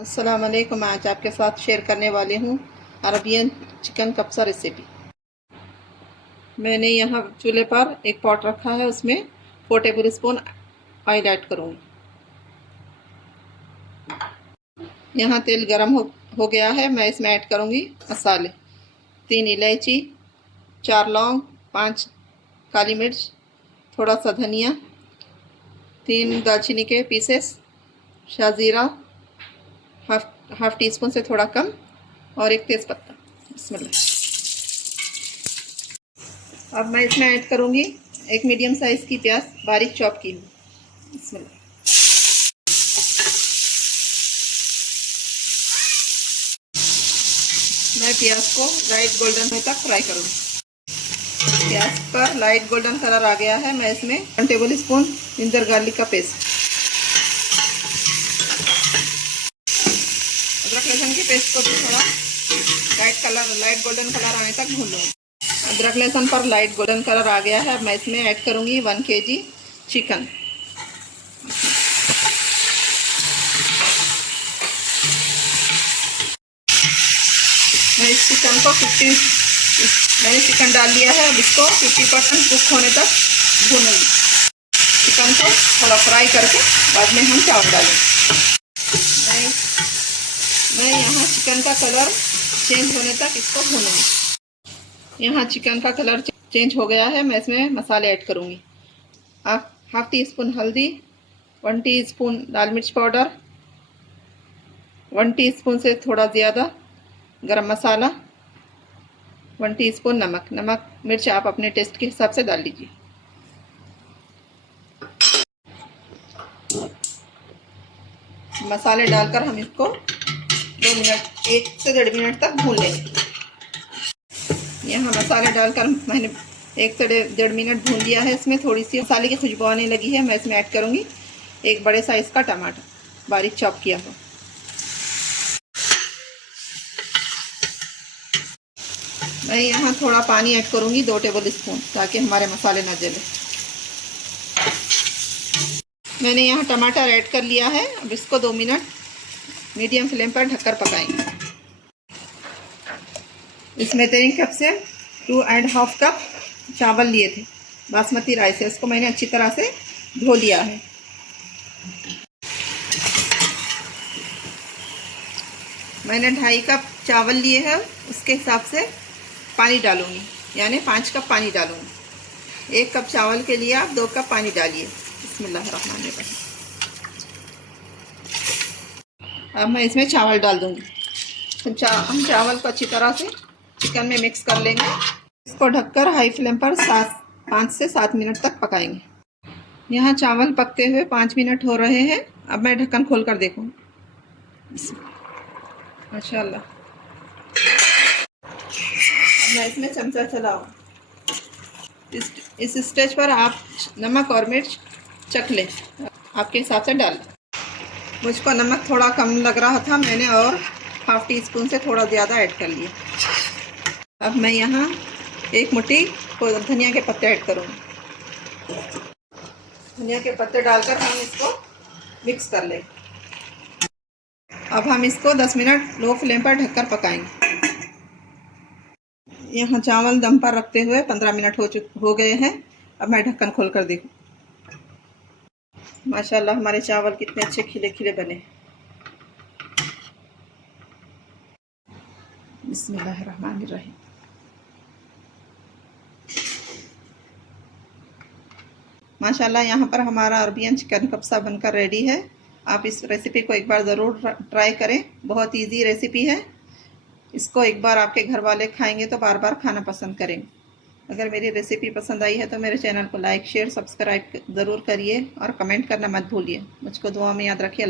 अस्सलाम वालेकुम। आज आपके साथ शेयर करने वाली हूँ अरबियन चिकन कब्सा रेसिपी। मैंने यहाँ चूल्हे पर एक पॉट रखा है, उसमें 4 टेबल स्पून ऑयल ऐड करूँगी। यहाँ तेल गरम हो गया है। मैं इसमें ऐड करूँगी मसाले। 3 इलायची, 4 लौंग, 5 काली मिर्च, थोड़ा सा धनिया, 3 दालचीनी के पीसेस, शाज़ीरा हाफ टी स्पून से थोड़ा कम, और एक तेज़पत्ता। बिस्मिल्लाह। अब मैं इसमें ऐड करूँगी एक मीडियम साइज़ की प्याज, बारीक चॉप की हुई। बिस्मिल्लाह। मैं प्याज को लाइट गोल्डन होने तक फ्राई करूँगी। प्याज पर लाइट गोल्डन कलर आ गया है। मैं इसमें 1 टेबल स्पून जिंजर गार्लिक का पेस्ट, अदरक लहसुन की पेस्ट को भी थोड़ा लाइट गोल्डन कलर आने तक भून लूँगी। अदरक लहसुन पर लाइट गोल्डन कलर आ गया है। अब मैं इसमें ऐड करूँगी 1 kg चिकन। मैं इस चिकन को मैंने चिकन डाल लिया है। अब इसको 50% कुक होने तक भूनूंगी। चिकन को थोड़ा फ्राई करके बाद में हम चावल डालेंगे। मैं यहाँ चिकन का कलर चेंज होने तक इसको भूनूंगी। यहाँ चिकन का कलर चेंज हो गया है। मैं इसमें मसाले ऐड करूँगी। हाफ टी स्पून हल्दी, 1 टीस्पून लाल मिर्च पाउडर, 1 टीस्पून से थोड़ा ज़्यादा गरम मसाला, 1 टीस्पून नमक मिर्च आप अपने टेस्ट के हिसाब से डाल लीजिए। मसाले डालकर हम इसको 2 मिनट 1 से 1.5 मिनट तक भून लेंगे। यहाँ मसाले डालकर मैंने 1 से 1.5 मिनट भून लिया है। इसमें थोड़ी सी मसाले की खुशबू आने लगी है। मैं इसमें ऐड करूँगी एक बड़े साइज़ का टमाटर, बारीक चॉप किया हुआ। मैं यहाँ थोड़ा पानी ऐड करूँगी 2 टेबल स्पून, ताकि हमारे मसाले ना जले। मैंने यहाँ टमाटर ऐड कर लिया है। अब इसको 2 मिनट मीडियम फ्लेम पर ढककर पकाएंगे। इसमें 3 कप से 2.5 कप चावल लिए थे, बासमती राइस है। इसको मैंने अच्छी तरह से धो लिया है। मैंने 2.5 कप चावल लिए हैं, उसके हिसाब से पानी डालूँगी, यानी 5 कप पानी डालूँगी। 1 कप चावल के लिए आप 2 कप पानी डालिए। बिस्मिल्लाहिर्रहमानिर्रहीम। अब मैं इसमें चावल डाल दूँगी। हम चावल को अच्छी तरह से चिकन में मिक्स कर लेंगे। इसको ढककर हाई फ्लेम पर 5 से 7 मिनट तक पकाएंगे। यहाँ चावल पकते हुए 5 मिनट हो रहे हैं। अब मैं ढक्कन खोल कर देखूँ। माशाल्लाह। मैं इसमें चमचा चलाऊँ। इस स्टेज पर आप नमक और मिर्च चख लें, आपके हिसाब से डाल। मुझको नमक थोड़ा कम लग रहा था, मैंने और हाफ टी स्पून से थोड़ा ज़्यादा ऐड कर लिया। अब मैं यहाँ 1 मुट्ठी धनिया के पत्ते ऐड करूँगी। धनिया के पत्ते डालकर हम इसको मिक्स कर लें। अब हम इसको 10 मिनट लो फ्लेम पर ढककर पकाएंगे। यहाँ चावल दम पर रखते हुए 15 मिनट हो गए हैं। अब मैं ढक्कन खोल कर देखूँ। माशाल्लाह हमारे चावल कितने अच्छे खिले खिले बने। बिस्मिल्लाहिर्रहमानिर्रहीम। माशाल्लाह यहाँ पर हमारा अरबियन चिकन कब्सा बनकर रेडी है। आप इस रेसिपी को एक बार ज़रूर ट्राई करें। बहुत इजी रेसिपी है। इसको एक बार आपके घर वाले खाएंगे तो बार बार खाना पसंद करेंगे। अगर मेरी रेसिपी पसंद आई है तो मेरे चैनल को लाइक शेयर सब्सक्राइब ज़रूर करिए और कमेंट करना मत भूलिए। मुझको दुआ में याद रखिए।